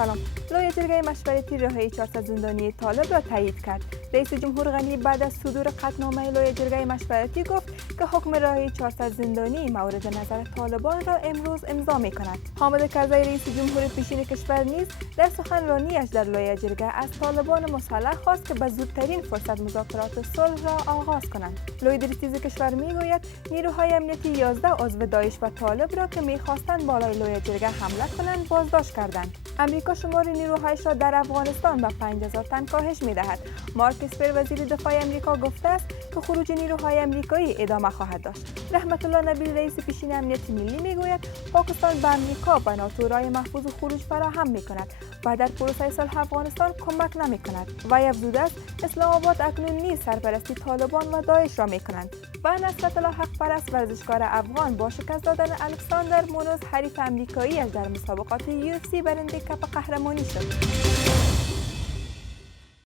سلام. لویه جرگه مشورتی رهایی 400 زندانی طالب را تایید کرد. رئیس جمهور غنی بعد از صدور قطعنامه لویه جرگه مشورتی گفت که حکم رهایی 400 زندانی مورد نظر طالبان را امروز امضا می‌کند. حامد کرزی رئیس جمهور پیشین کشور نیز در سخنرانیش در لویه جرگه از طالبان مسلح خواست که به زودترین فرصت مذاکرات صلح را آغاز کنند. لوی درستیز کشور میگوید نیروهای امنیتی 11 عضو داعش و طالب را که می‌خواستند بالای لویه جرگه حمله کنند بازداشت کردند. امریکا شمار نیروهایش را در افغانستان به 5000 تن کاهش می‌دهد. مارک اسپر وزیر دفاع امریکا گفته است که خروج نیروهای امریکایی ادامه خواهد داشت. رحمت الله نبیل رئیس پیشین امنیت ملی میگوید پاکستان به امریکا به ناتو راه محفوظ خروج فراهم می‌کند و در پروسه صلح افغانستان کمک نمی‌کند. وی افزوده است اسلام آباد اکنون نیز سرپرستی طالبان و داعش را می‌کنند. و نصرت الله حق پرست ورزشکار افغان با شکست دادن الکساندر مونوز حریف امریکایی‌اش در مسابقات UFC برنده کپ قهرمانی شد.